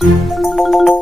Música